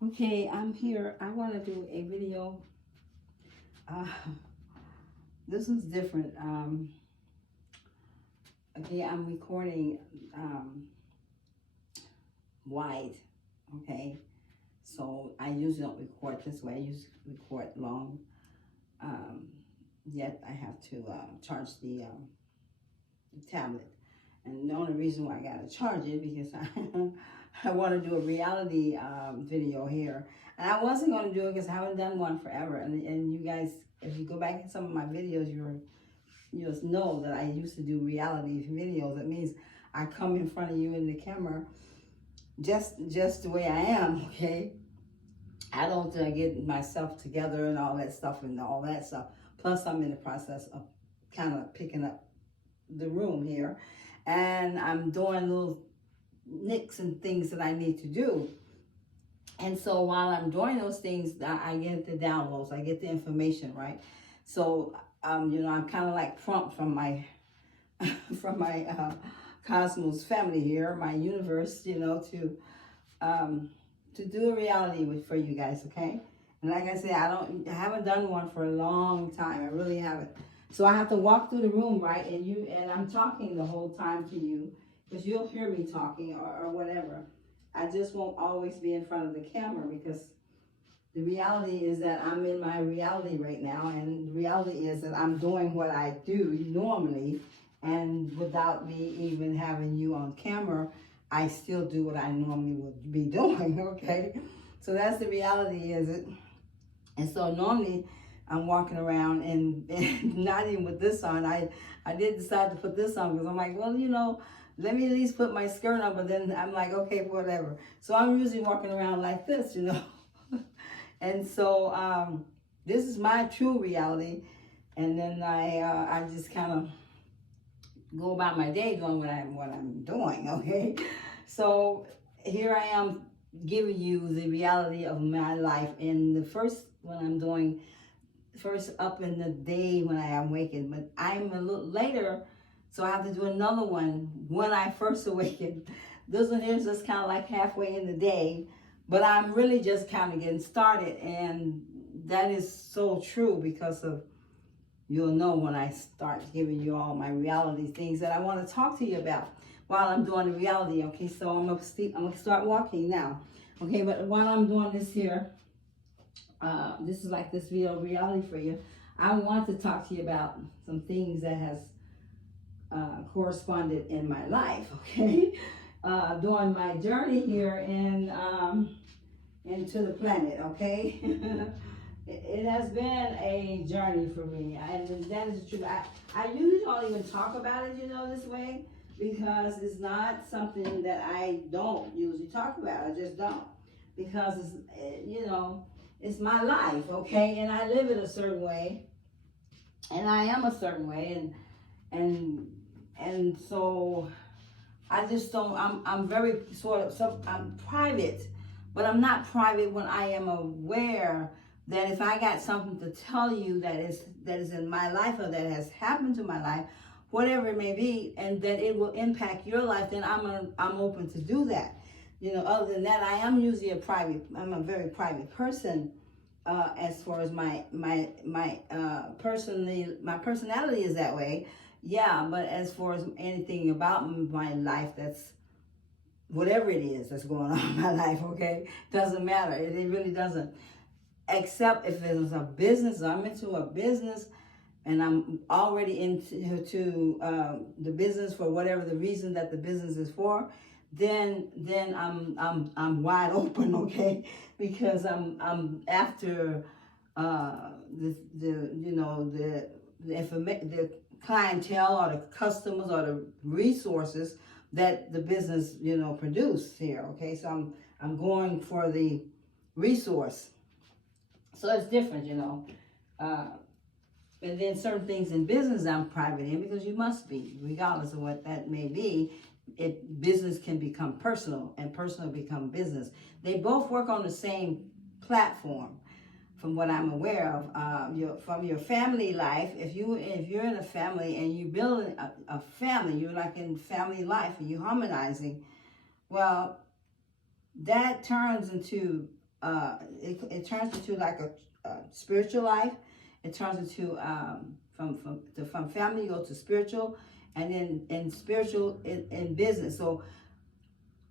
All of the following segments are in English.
Okay, I'm here. I want to do a video. Uh, this is different. Okay, I'm recording wide. Okay, so I usually don't record this way. I usually record long. Um, Yet I have to charge the tablet. And the only reason why I got to charge it because I want to do a reality video here. And I wasn't going to do it because I haven't done one forever. And you guys, if you go back in some of my videos, you'll know that I used to do reality videos. That means I come in front of you in the camera just the way I am, okay? I don't get myself together and all that stuff and all that stuff. Plus, I'm in the process of kind of picking up the room here, and I'm doing little nicks and things that I need to do. And so while I'm doing those things, I get the downloads, I get the information, right? So I'm kind of like prompt from my from my cosmos family here, my universe, to do a reality for you guys, okay? And like I said, I haven't done one for a long time. I really haven't. So I have to walk through the room, right? And I'm talking the whole time to you because you'll hear me talking or whatever. I just won't always be in front of the camera because the reality is that I'm in my reality right now, and the reality is that I'm doing what I do normally, and without me even having you on camera, I still do what I normally would be doing, okay? So that's the reality, is it? And so normally I'm walking around and not even with this on. I did decide to put this on because I'm like, well, let me at least put my skirt on, but then I'm like, okay, whatever. So I'm usually walking around like this, And so this is my true reality. And then I just kind of go about my day doing what I'm doing, okay? So here I am giving you the reality of my life. And the first one I'm doing, first up in the day when I am waking, but I'm a little later, so I have to do another one when I first awaken. This one here is just kind of like halfway in the day, but I'm really just kind of getting started, and that is so true because of, you'll know when I start giving you all my reality things that I want to talk to you about while I'm doing the reality. Okay, so I'm gonna start walking now. Okay, but while I'm doing this here, this is like this video reality for you. I want to talk to you about some things that has corresponded in my life, okay? During my journey here into the planet, okay? It has been a journey for me, and that is true. I usually don't even talk about it, this way, because it's not something that I don't usually talk about. I just don't, because it's my life, okay? And I live it a certain way, and I am a certain way, and so I just don't. I'm very I'm private, but I'm not private when I am aware that if I got something to tell you that is in my life or that has happened to my life, whatever it may be, and that it will impact your life, then I'm open to do that. Other than that, I am usually I'm a very private person. As far as my personality is that way, yeah. But as far as anything about my life, that's whatever it is that's going on in my life, okay, doesn't matter. It really doesn't. Except if it's a business, I'm into a business, and I'm already into the business for whatever the reason that the business is for, then I'm wide open, okay, because I'm after the clientele or the customers or the resources that the business produce here, okay. So I'm going for the resource. So it's different, and then certain things in business I'm private in because you must be, regardless of what that may be. Business can become personal and personal become business. They both work on the same platform, from what I'm aware of. From your family life, if you're in a family and you build a family, you're like in family life and you're harmonizing. Well, that turns into it turns into like a spiritual life. It turns into from family you go to spiritual, and then in spiritual in business. So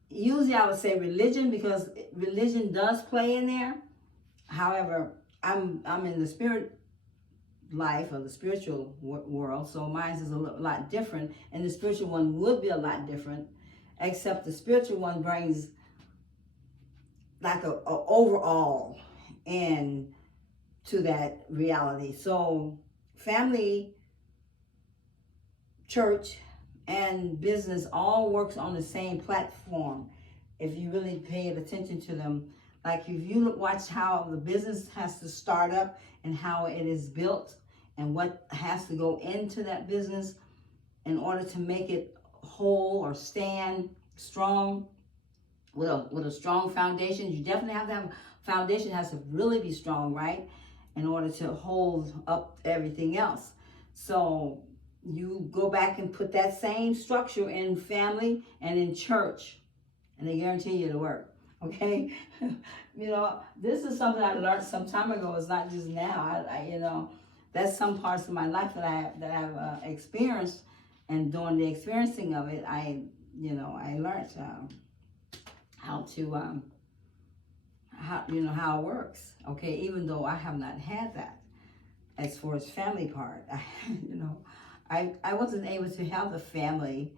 usually I would say religion, because religion does play in there. However, I'm in the spirit life of the spiritual world, so mine is a lot different, and the spiritual one would be a lot different, except the spiritual one brings like a overall end to that reality. So family, church, and business all works on the same platform if you really pay attention to them. Like if you watch how the business has to start up and how it is built and what has to go into that business in order to make it whole or stand strong with a strong foundation. You definitely have to have a foundation, has to really be strong, right? In order to hold up everything else. So you go back and put that same structure in family and in church, and they guarantee you to work. Okay, you know, this is something I learned some time ago. It's not just now. You know, that's some parts of my life that I've experienced, and during the experiencing of it, I learned how to how it works. Okay, even though I have not had that as far as family part, I wasn't able to have the family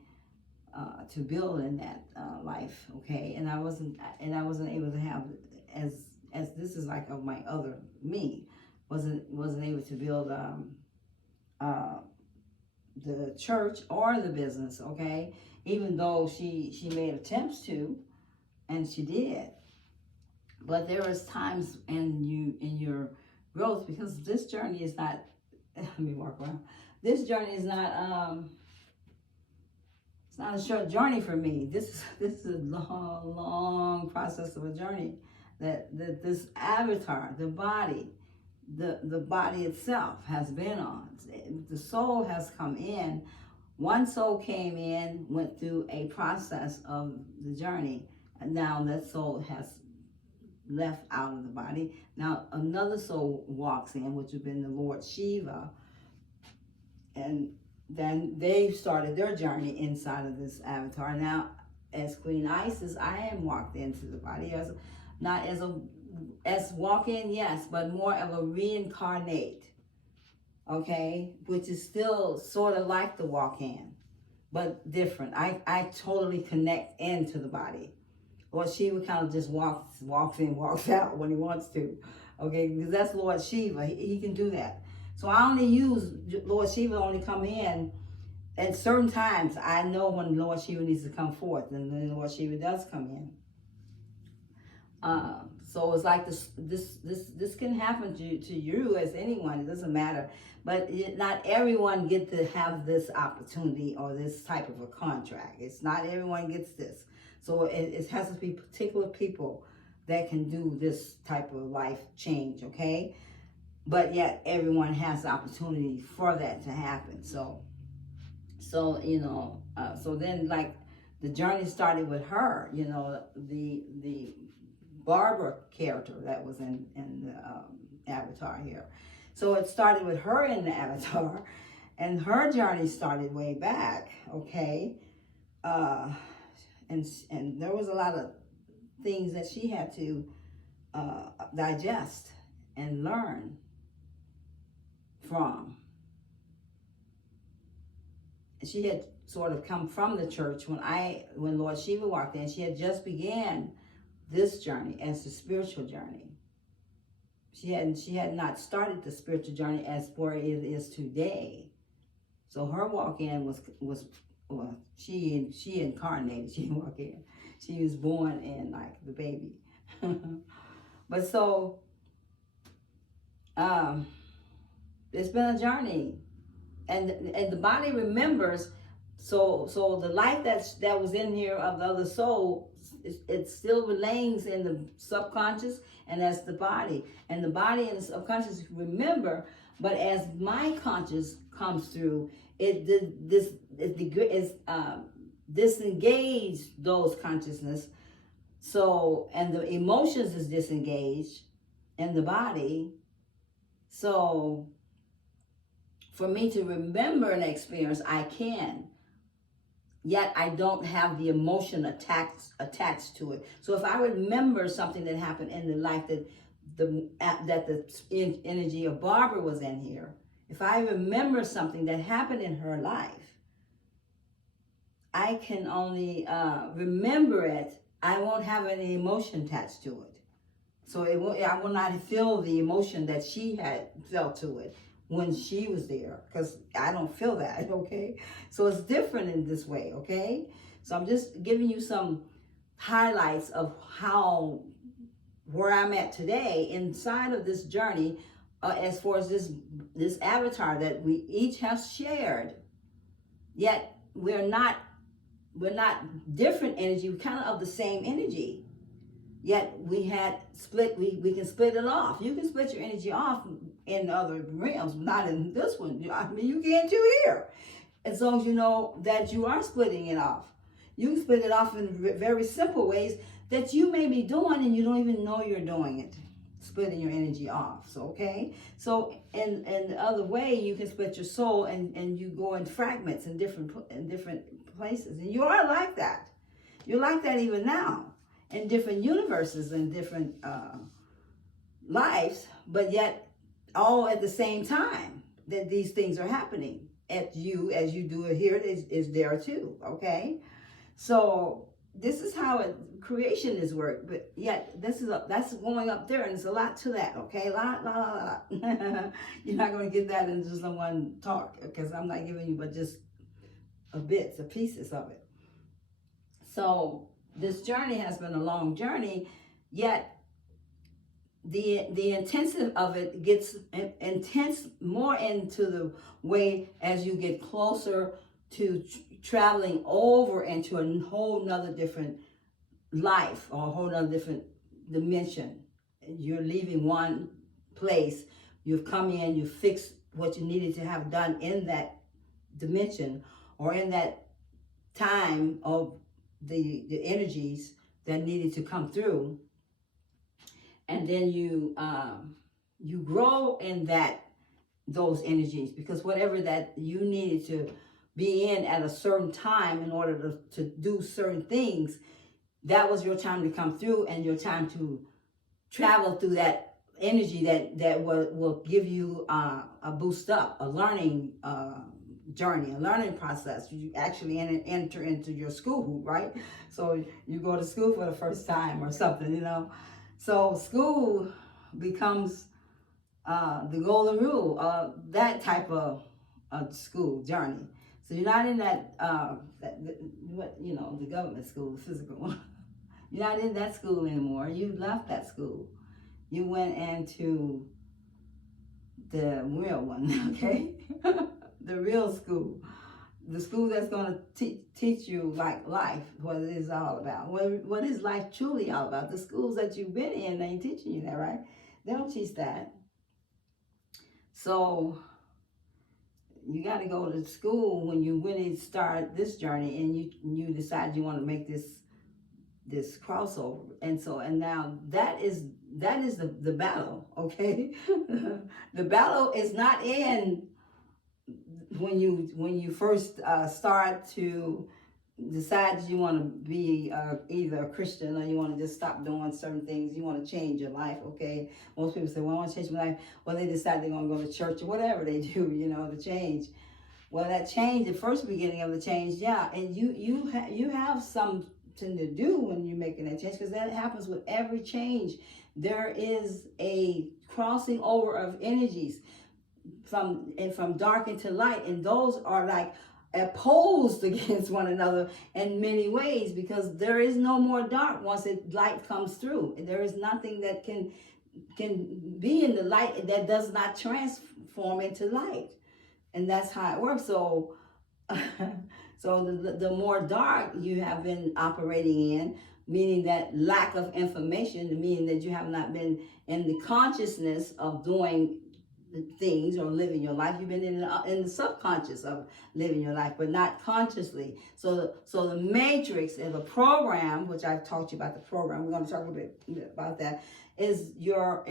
to build in that life, okay, and I wasn't able to have as this is like of my other me, wasn't able to build the church or the business, okay, even though she made attempts to, and she did, but there was times in your growth, because this journey is not. Let me walk around. This journey is not. It's not a short journey for me. This is a long process of a journey that this avatar, the body itself has been on. The soul has come in. One soul came in, went through a process of the journey, and now that soul has left out of the body. Now another soul walks in, which would have been the Lord Shiva, and then they started their journey inside of this avatar. Now, as Queen Isis, I am walked into the body as not as walk in, yes, but more of a reincarnate, okay, which is still sort of like the walk in, but different. I totally connect into the body. Lord Shiva kind of just walks in, walks out when he wants to, okay, because that's Lord Shiva. He can do that. So I only use Lord Shiva only come in at certain times. I know when Lord Shiva needs to come forth, and then Lord Shiva does come in. So it's like this can happen to you as anyone. It doesn't matter, but not everyone get to have this opportunity or this type of a contract. It's not everyone gets this. So it has to be particular people that can do this type of life change. Okay. But yet everyone has the opportunity for that to happen. So so then like the journey started with her, the Barbara character that was in the avatar here. So it started with her in the avatar, and her journey started way back, okay? And there was a lot of things that she had to digest and learn from. She had sort of come from the church when Lord Shiva walked in. She had just began this journey as the spiritual journey. She had not started the spiritual journey as where it is today. So her walk in was well, she incarnated. She didn't walk in. She was born in like the baby. But so it's been a journey, and the body remembers. So the life that was in here of the other soul, it still remains in the subconscious, and that's the body. And the body and the subconscious remember, but as my conscious comes through, it disengage those consciousness So, and the emotions is disengaged in the body. So for me to remember an experience, I can. Yet I don't have the emotion attached to it. So if I remember something that happened in the life that the energy of Barbara was in here, if I remember something that happened in her life, I can only remember it. I won't have any emotion attached to it. So I will not feel the emotion that she had felt to it when she was there, because I don't feel that, okay? So it's different in this way, okay? So I'm just giving you some highlights of where I'm at today inside of this journey, as far as this avatar that we each have shared. Yet we're not different energy, we're kind of the same energy. Yet we had split, we can split it off. You can split your energy off in other realms, not in this one. I mean, you can too here. As long as you know that you are splitting it off. You can split it off in very simple ways that you may be doing and you don't even know you're doing it. Splitting your energy off, so okay? So in the other way, you can split your soul and you go in fragments in different places. And you are like that. You're like that even now. In different universes and different lives, but yet all at the same time that these things are happening at you as you do it here is there too, okay? So this is how creation is worked, but yet that's going up there, and there's a lot to that, okay? Lot. You're not going to get that in just one talk, because I'm not giving you but just bits, pieces of it. So this journey has been a long journey, yet the intensive of it gets intense more into the way as you get closer to traveling over into a whole nother different life, or a whole nother different dimension. You're leaving one place, you've come in, you fixed what you needed to have done in that dimension, or in that time of the energies that needed to come through, and then you grow in those energies, because whatever that you needed to be in at a certain time in order to do certain things, that was your time to come through, and your time to travel through that energy that will give you a boost up, a learning journey, a learning process. You actually enter into your school, right? So you go to school for the first time or something, you know. So school becomes the golden rule of that type of school journey. So you're not in the government school, the physical one. You're not in that school anymore. You left that school. You went into the real one, okay? The real school. The school that's going to teach you like life, what it is all about. What is life truly all about? The schools that you've been in, they ain't teaching you that, right? They don't teach that. So you got to go to school when you really start this journey, and you decide you want to make this crossover. And now that is the battle, okay? The battle is not in when you first start to decide you want to be either a Christian, or you want to just stop doing certain things, you want to change your life, okay? Most people say, well, I want to change my life. Well, they decide they're going to go to church or whatever they do, to change. Well, that change, the first beginning of the change, yeah, and you have something to do when you're making that change, because that happens with every change. There is a crossing over of energies from dark into light, and those are like opposed against one another in many ways, because there is no more dark once light comes through. There is nothing that can be in the light that does not transform into light, and that's how it works. So so the more dark you have been operating in, meaning that lack of information, meaning that you have not been in the consciousness of doing things or living your life. You've been in the subconscious of living your life, but not consciously. So the matrix is a program, which I've taught you about the program. We're going to talk a bit about that. Is your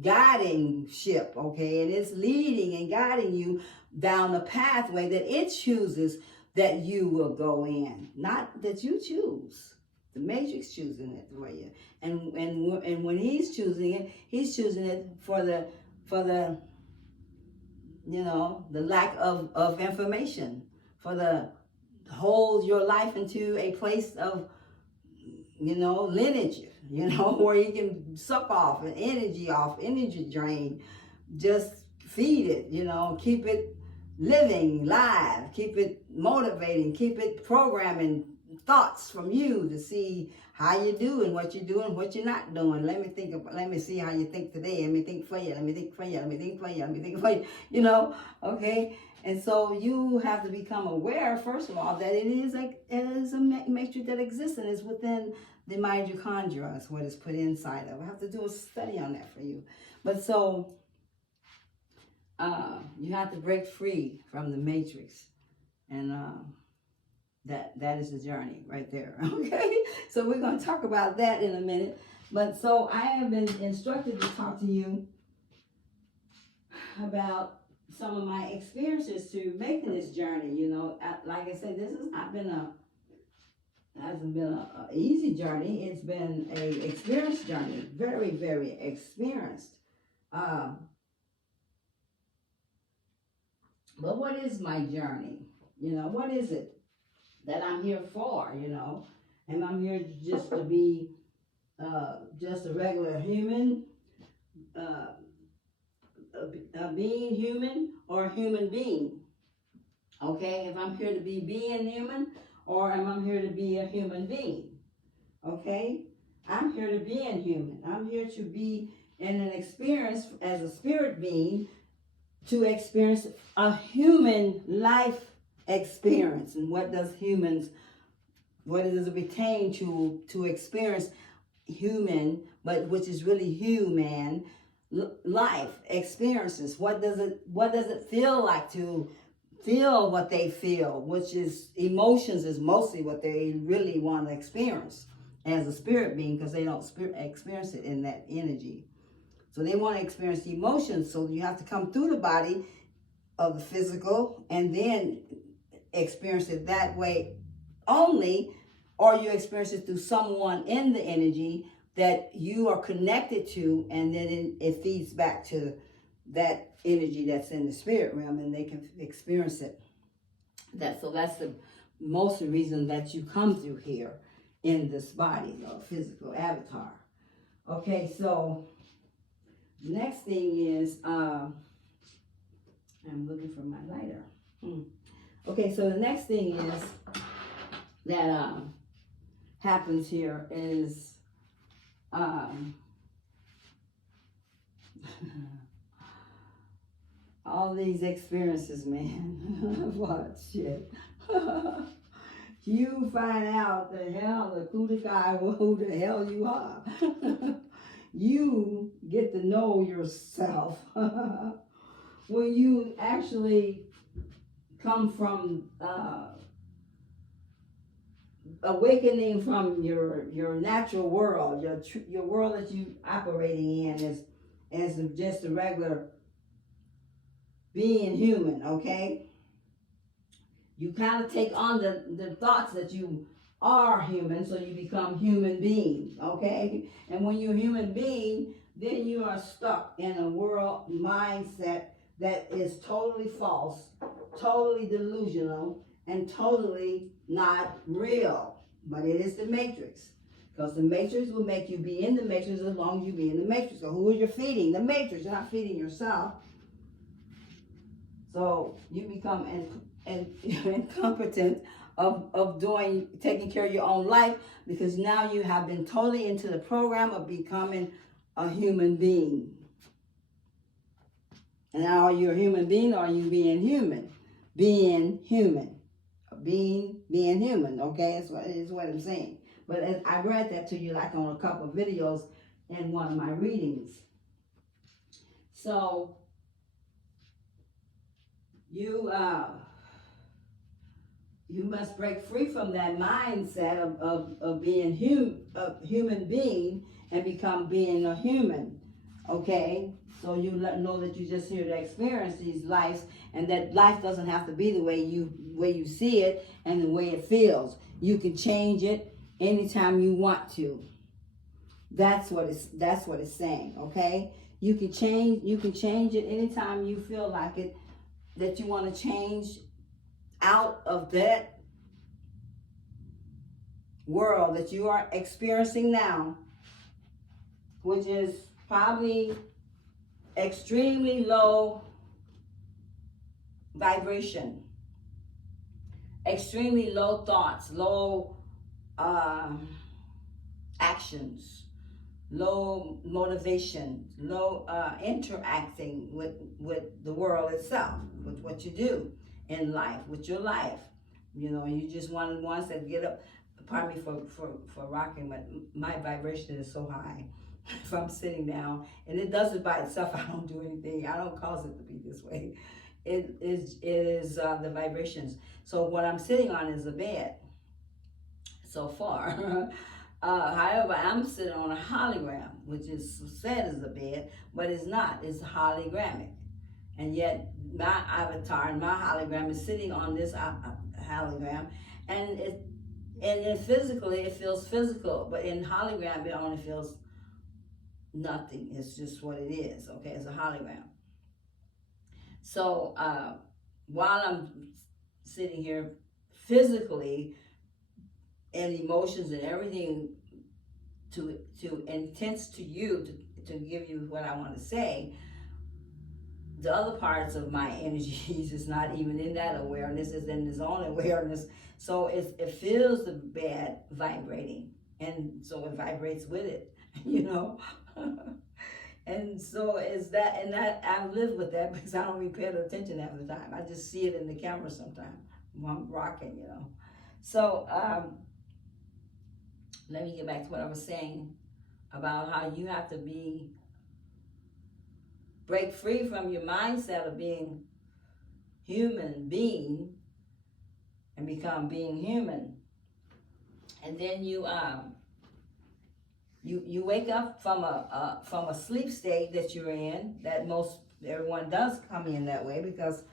guiding ship, okay, and it's leading and guiding you down the pathway that it chooses that you will go in, not that you choose. The matrix choosing it for you, and when he's choosing it for the the lack of information, for the hold your life into a place of lineage, where you can suck off energy drain, just feed it, keep it living live, keep it motivating, keep it programming thoughts from you to see how you doing, what you're doing, what you're not doing. Let me see how you think today. Let me think for you. Let me think for you. Let me think for you. Let me think for you. Okay. And so you have to become aware, first of all, that it is a matrix that exists and is within the mitochondria. Is what is put inside of. I have to do a study on that for you. But so you have to break free from the matrix, and that is the journey right there. Okay, so we're going to talk about that in a minute. But so I have been instructed to talk to you about some of my experiences to making this journey. Like I said, this hasn't been a easy journey. It's been a experienced journey, very, very experienced. But what is my journey? What is it that I'm here for? And I'm here just to be just a regular human, being human, or a human being. Okay, if I'm here to be being human, or am I here to be a human being? Okay, I'm here to be in human. I'm here to be in an experience as a spirit being, to experience a human life experience. And what does it pertain to experience human, but which is really human life experiences? What does it feel like to feel what they feel, which is emotions is mostly what they really want to experience as a spirit being, because they don't experience it in that energy. So they want to experience the emotions. So you have to come through the body of the physical and then experience it that way only, or you experience it through someone in the energy that you are connected to, and then it feeds back to that energy that's in the spirit realm, and they can experience it. So that's the most reason that you come through here in this body or physical avatar. Okay, so the next thing is, I'm looking for my lighter. Okay, so the next thing is that happens here is all these experiences, man. What shit. You find out the coup de guy, who the hell you are. You get to know yourself when you actually come from awakening from your natural world, your world that you operating in as just a regular being human. Okay, you kind of take on the thoughts that you are human, so you become human being. Okay, and when you're a human being, then you are stuck in a world mindset that is totally false, totally delusional, and totally not real. But it is the matrix, because the matrix will make you be in the matrix as long as you be in the matrix. So who are you feeding? The matrix. You're not feeding yourself. So you become incompetent of taking care of your own life, because now you have been totally into the program of becoming a human being. And now, are you a human being, or are you being human? Being human. Being human, okay? That's what I'm saying. But I read that to you like on a couple of videos in one of my readings. So you you must break free from that mindset of being a human being and become being a human. Okay? So you know that you're just here to experience these lives, and that life doesn't have to be the way you see it and the way it feels. You can change it anytime you want to. That's what it's saying, okay? You can change it anytime you feel like it, that you want to change out of that world that you are experiencing now, which is probably extremely low vibration, extremely low thoughts, low actions, low motivation, low interacting with the world itself, with what you do in life, with your life. You know, you just one of the ones that get up. Pardon me for rocking, but my vibration is so high if I'm sitting down, and it does it by itself. I don't do anything. I don't cause it to be this way. It is the vibrations. So what I'm sitting on is a bed so far. However, I'm sitting on a hologram, which is said as a bed, but it's not. It's hologramic. And yet my avatar and my hologram is sitting on this hologram, and physically it feels physical, but in hologram it only feels nothing. It's just what it is, okay? It's a hologram. So while I'm sitting here physically, and emotions and everything to intense to you to give you what I want to say, the other parts of my energies is not even in that awareness, is in its own awareness. So it feels the bad vibrating, and so it vibrates with it, you know. And so is that, and that I live with that because I don't really pay attention half the time. I just see it in the camera sometimes when I'm rocking, you know. So let me get back to what I was saying about how you have to break free from your mindset of being human being and become being human. And then you wake up from a sleep state that you're in, that everyone does come in that way, because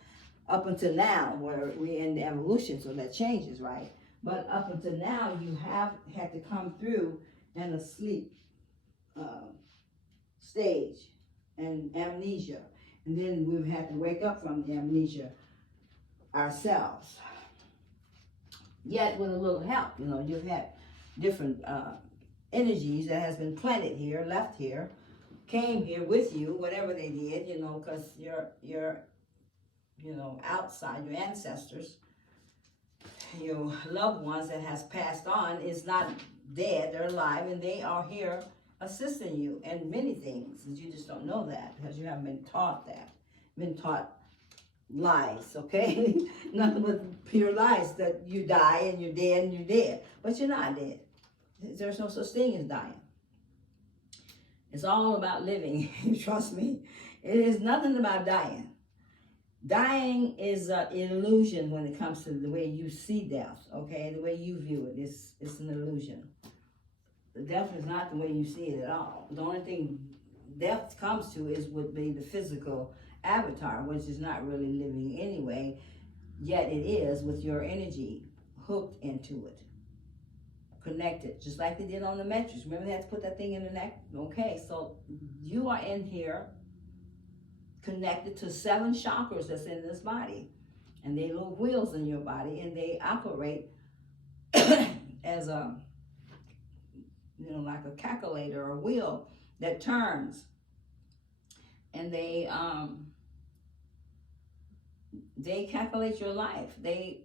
up until now, where we're in the evolution, so that changes, right? But up until now, you have had to come through in a sleep stage and amnesia. And then we've had to wake up from the amnesia ourselves. Yet with a little help, you know, you've had different energies that has been planted here, left here, came here with you, whatever they did, you know, because you're you know, outside, your ancestors, your loved ones that has passed on is not dead, they're alive, and they are here assisting you in many things. And you just don't know that because you haven't been taught that. Been taught lies, okay? Nothing but pure lies, that you die and you're dead and you're dead. But you're not dead. There's no such thing as dying. It's all about living, trust me. It is nothing about dying. Dying is an illusion when it comes to the way you see death, okay? The way you view it, it's an illusion. The death is not the way you see it at all. The only thing death comes to would be the physical avatar, which is not really living anyway, yet it is with your energy hooked into it, connected, just like they did on the Matrix. Remember they had to put that thing in the neck? Okay, so you are in here connected to 7 chakras that's in this body, and they little wheels in your body, and they operate as a, you know, like a calculator or a wheel that turns, and they calculate your life. They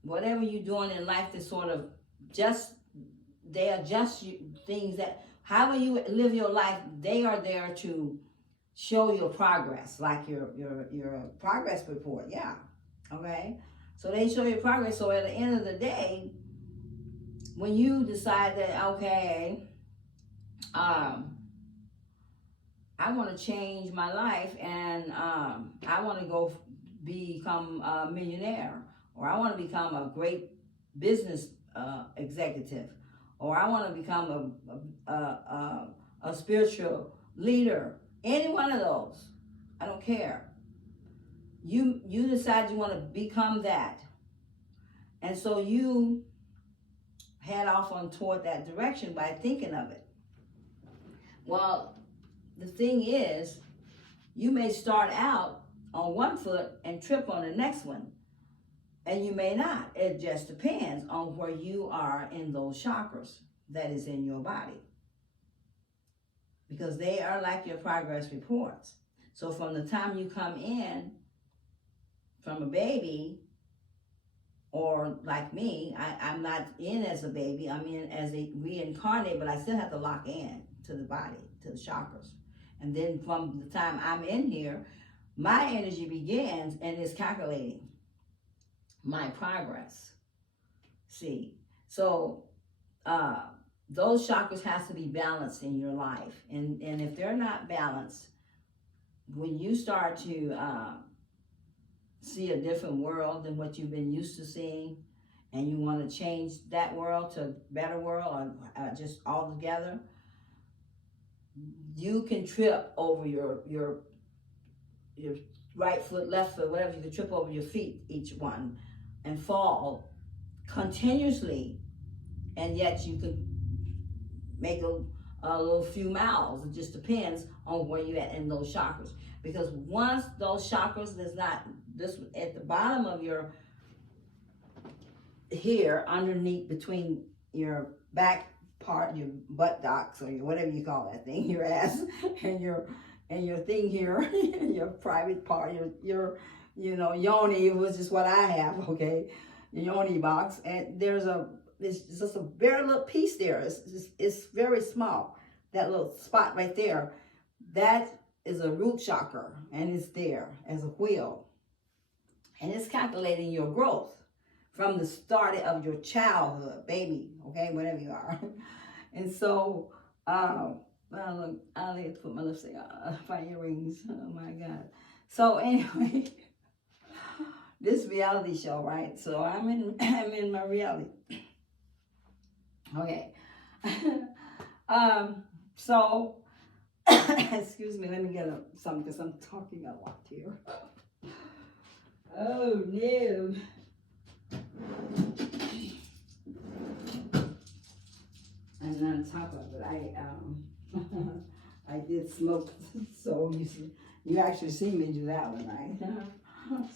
whatever you're doing in life, to sort of they adjust things that, however you live your life, they are there to show your progress, like your progress report, yeah, okay? So they show your progress, so at the end of the day, when you decide that, okay, I want to change my life, and I want to go become a millionaire, or I want to become a great business executive, or I want to become a spiritual leader. Any one of those, I don't care. You decide you want to become that, and so you head off on toward that direction by thinking of it. Well, the thing is, you may start out on one foot and trip on the next one, and you may not. It just depends on where you are in those chakras that is in your body, because they are like your progress reports. So from the time you come in from a baby, or like me, I'm not in as a baby, I'm in as a reincarnate, but I still have to lock in to the body, to the chakras. And then from the time I'm in here, my energy begins and is calculating my progress. See, so those chakras has to be balanced in your life. And if they're not balanced, when you start to see a different world than what you've been used to seeing, and you want to change that world to a better world, or just altogether, you can trip over your right foot, left foot, whatever. You can trip over your feet, each one, and fall continuously, and yet you can make a little few miles. It just depends on where you're at in those chakras. Because once those chakras, there's not this at the bottom of your here, underneath between your back part, your buttocks, or your whatever you call that thing, your ass, and your thing here, your private part, your yoni, which is what I have, okay, your yoni box, and it's just a very little piece there. It's very small. That little spot right there, that is a root chakra, and it's there as a wheel, and it's calculating your growth from the start of your childhood, baby, okay, whatever you are. And so, well, look, I'll have to put my lipstick on, my earrings, oh my God. So anyway, this reality show, right? So I'm in my reality. Okay. So, excuse me, let me get some, because I'm talking a lot here. Oh no. And on top of it, I did smoke, so you actually see me do that one, right?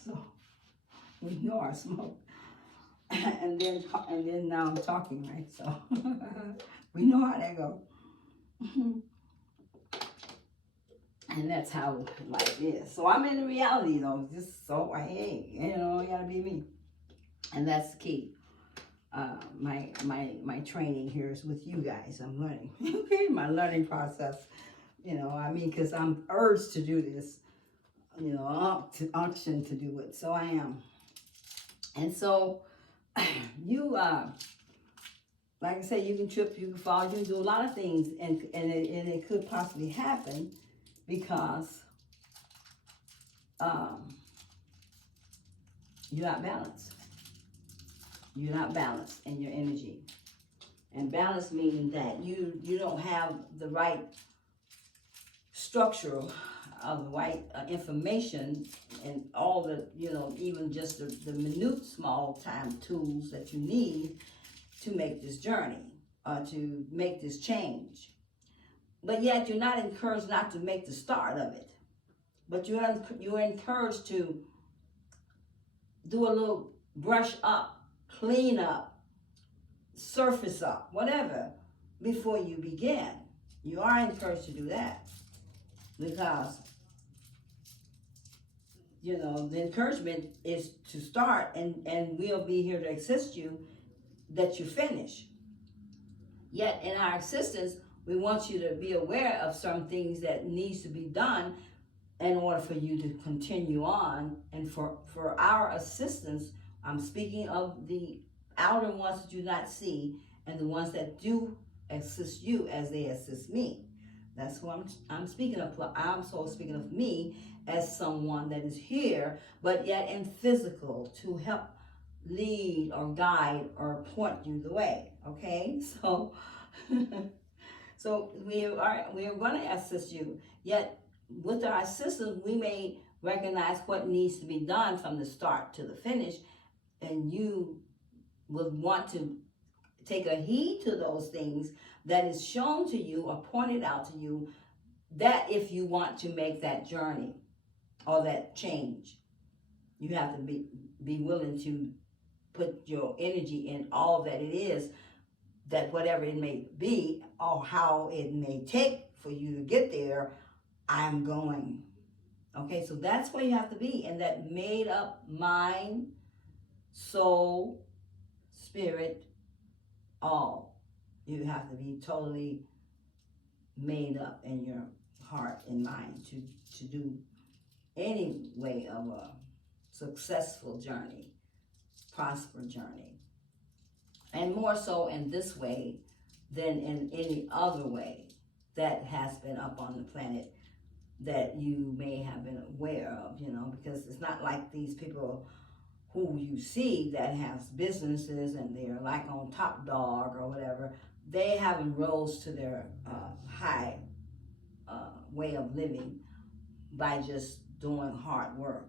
So we know I smoke, and then now I'm talking, right? So we know how that go, and that's how life is. So I'm in the reality though, just so I gotta be me, and that's the key. My training here is with you guys. I'm learning. My learning process, because I'm urged to do this, unction to do it. So I am. And so you, like I say, you can trip, you can fall, you can do a lot of things, and it could possibly happen because you're not balanced. You're not balanced in your energy. And balance meaning that you don't have the right structure of the right information and all the, even just the minute small time tools that you need to make this journey, to make this change. But yet you're not encouraged not to make the start of it. But you're encouraged to do a little brush up, clean up, surface up, whatever, before you begin. You are encouraged to do that because, the encouragement is to start, and we'll be here to assist you that you finish. Yet in our assistance, we want you to be aware of some things that needs to be done in order for you to continue on. And for our assistance, I'm speaking of the outer ones that you not see and the ones that do assist you as they assist me. That's who I'm speaking of. I'm so speaking of me as someone that is here, but yet in physical to help lead or guide or point you the way. Okay, so so we are going to assist you. Yet with our assistance, we may recognize what needs to be done from the start to the finish, and you will want to take a heed to those things that is shown to you or pointed out to you, that if you want to make that journey or that change, you have to be willing to put your energy in all that it is, that whatever it may be or how it may take for you to get there, I'm going. Okay, so that's where you have to be, in that made up mind, soul, spirit, all. You have to be totally made up in your heart and mind to do any way of a successful journey, prosper journey. And more so in this way than in any other way that has been up on the planet that you may have been aware of, because it's not like these people who you see that has businesses and they're like on top dog or whatever. They haven't rose to their high way of living by just doing hard work.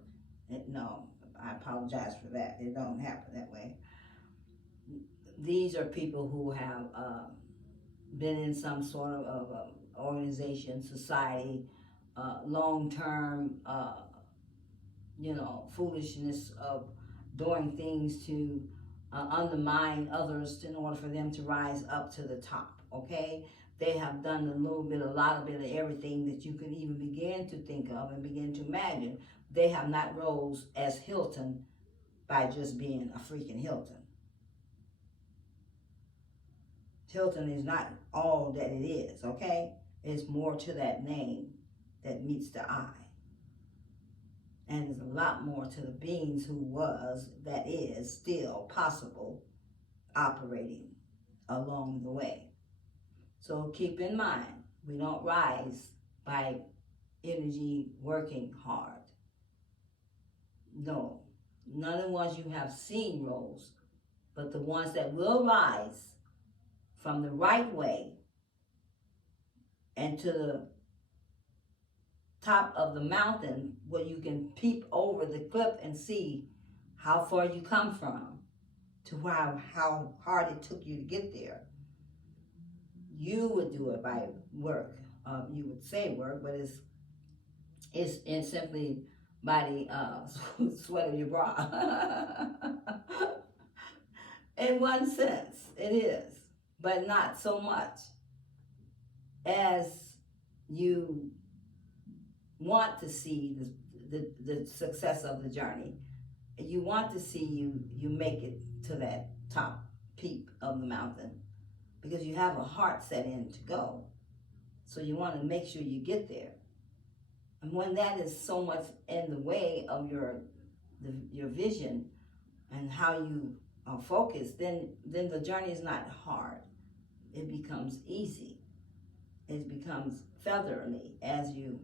No, I apologize for that. It don't happen that way. These are people who have been in some sort of organization, society, long-term, foolishness of doing things to undermine others in order for them to rise up to the top, okay? They have done a lot of everything that you can even begin to think of and begin to imagine. They have not rose as Hilton by just being a freaking Hilton. Hilton is not all that it is, okay? It's more to that name that meets the eye. And there's a lot more to the beings who was, that is, still possible operating along the way. So keep in mind, we don't rise by energy working hard. No, none of the ones you have seen rose, but the ones that will rise from the right way and to the top of the mountain where you can peep over the cliff and see how far you come from to how hard it took you to get there. You would do it by work. You would say work, but it's simply by the sweat of your brow. In one sense, it is, but not so much as you want to see the success of the journey. You want to see you make it to that top peak of the mountain because you have a heart set in to go. So you want to make sure you get there. And when that is so much in the way of your vision and how you are focused, then the journey is not hard. It becomes easy. It becomes featherly as you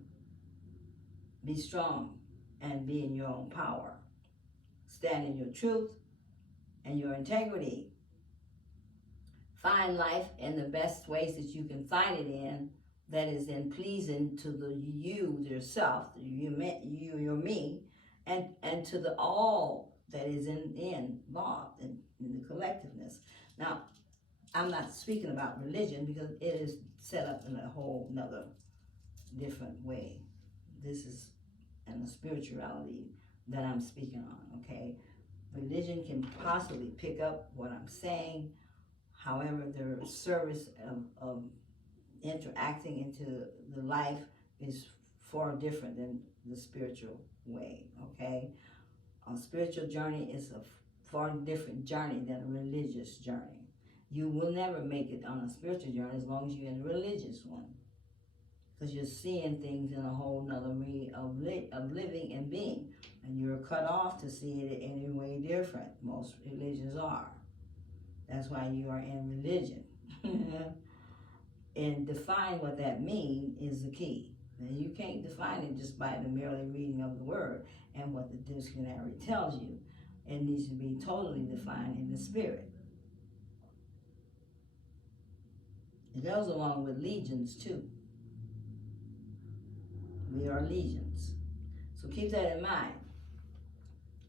be strong and be in your own power. Stand in your truth and your integrity. Find life in the best ways that you can find it in, that is in pleasing to the you, yourself, your me, and to the all that is involved in the collectiveness. Now, I'm not speaking about religion because it is set up in a whole nother different way. This is in a spirituality that I'm speaking on, okay? Religion can possibly pick up what I'm saying. However, the service of interacting into the life is far different than the spiritual way, okay? A spiritual journey is a far different journey than a religious journey. You will never make it on a spiritual journey as long as you're in a religious one, because you're seeing things in a whole nother way of living and being, and you're cut off to see it any way different. Most religions are. That's why you are in religion. and define what that means is the key. Now, you can't define it just by the merely reading of the word and what the dictionary tells you. It needs to be totally defined in the spirit. It goes along with legions too. We are legions. So keep that in mind.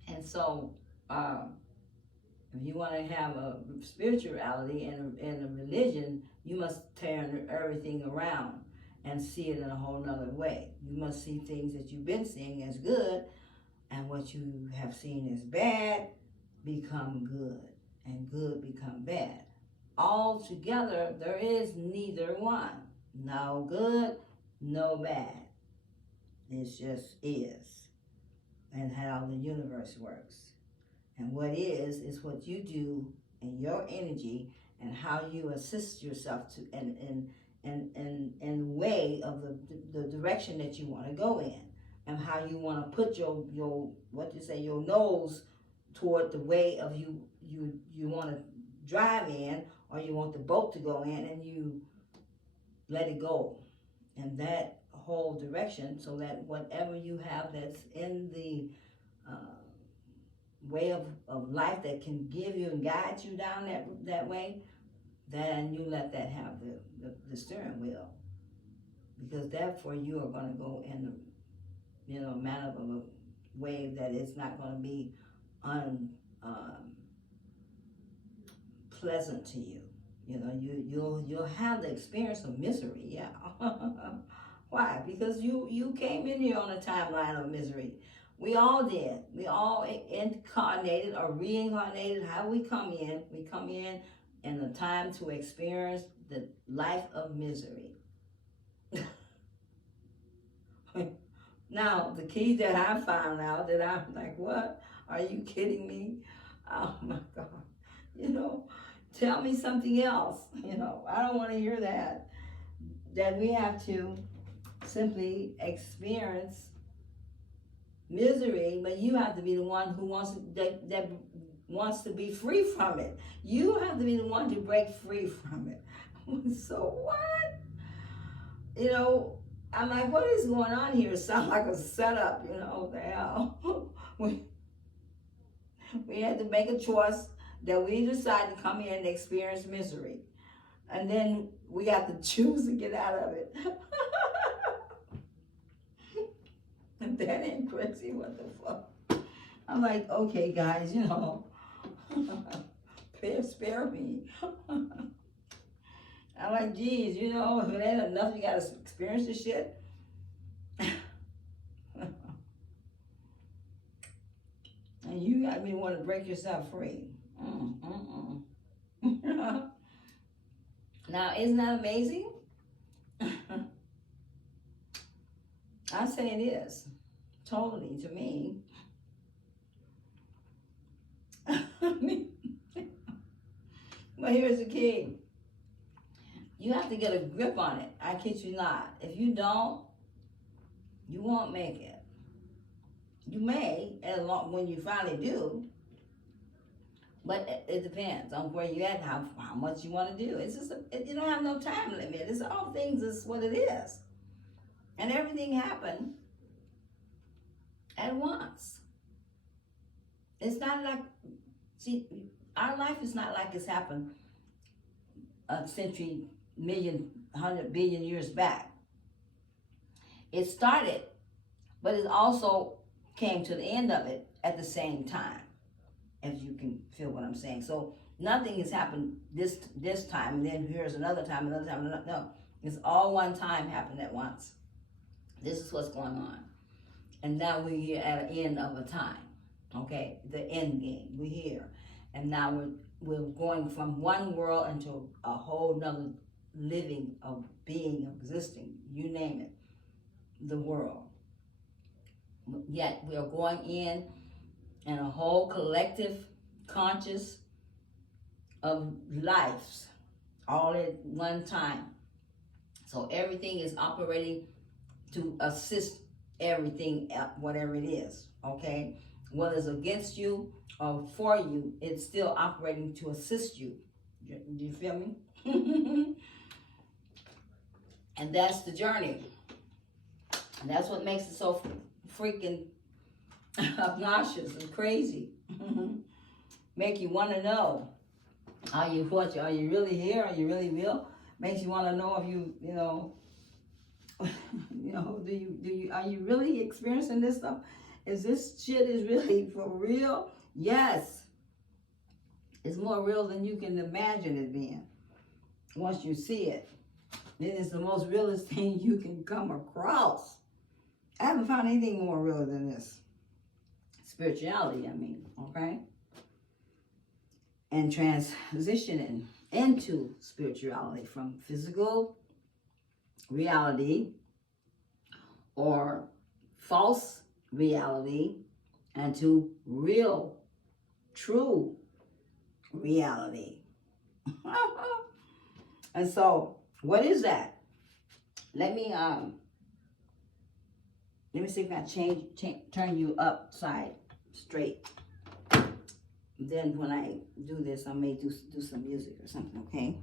And so, if you want to have a spirituality and a religion, you must turn everything around and see it in a whole nother way. You must see things that you've been seeing as good, and what you have seen as bad become good, and good become bad. All together, there is neither one. No good, no bad. It just is. And how the universe works. And what is what you do in your energy and how you assist yourself to and the way of the direction that you want to go in, and how you want to put your your nose toward the way of you want to drive in, or you want the boat to go in, and you let it go in that whole direction, so that whatever you have that's in the way of life that can give you and guide you down that way, then you let that have the steering wheel, because therefore you are going to go in the manner of a way that it's not going to be pleasant to you. You'll have the experience of misery, yeah. Why? Because you came in here on a timeline of misery. We all did. We all incarnated or reincarnated. How we come in in a time to experience the life of misery. Now, the key that I found out that I'm like, what? Are you kidding me? Oh my God. Tell me something else. I don't want to hear that. That we have to simply experience misery, but you have to be the one who that wants to be free from it. You have to be the one to break free from it. So what? I'm like, what is going on here? It sounds like a setup, the hell. We had to make a choice that we decided to come here and experience misery. And then we got to choose to get out of it. That ain't crazy, what the fuck? I'm like, okay, guys, spare me. I'm like, geez, if it ain't enough, you gotta experience this shit. And you got me want to break yourself free. Now, isn't that amazing? I say it is. Totally, to me. But here's the key. You have to get a grip on it. I kid you not. If you don't, you won't make it. You may, when you finally do, but it depends on where you at, how much you want to do. It's just, you don't have no time limit. It's all things is what it is. And everything happened at once. It's not like, see, our life is not like it's happened a century, million, 100 billion years back. It started, but it also came to the end of it at the same time, if you can feel what I'm saying. So nothing has happened this time, and then here's another time, no. It's all one time happened at once. This is what's going on. And now we're at an end of a time, okay? The end game, we're here. And now we're going from one world into a whole nother living, of being, existing, you name it, the world. Yet we are going in a whole collective conscious of lives all at one time. So everything is operating to assist everything, whatever it is, okay? Whether it's against you or for you, it's still operating to assist you. Do you feel me? And that's the journey. And that's what makes it so freaking obnoxious and crazy. Make you want to know, are you really here? Are you really real? Makes you want to know if you know, are you really experiencing this stuff? Is this shit is really for real? Yes. It's more real than you can imagine it being. Once you see it, then it's the most realest thing you can come across. I haven't found anything more real than this. Spirituality, I mean, okay? And transitioning into spirituality from physical reality or false reality and to real, true reality. And so, what is that? Let me see if I turn you upside straight. Then when I do this, I may do some music or something, okay?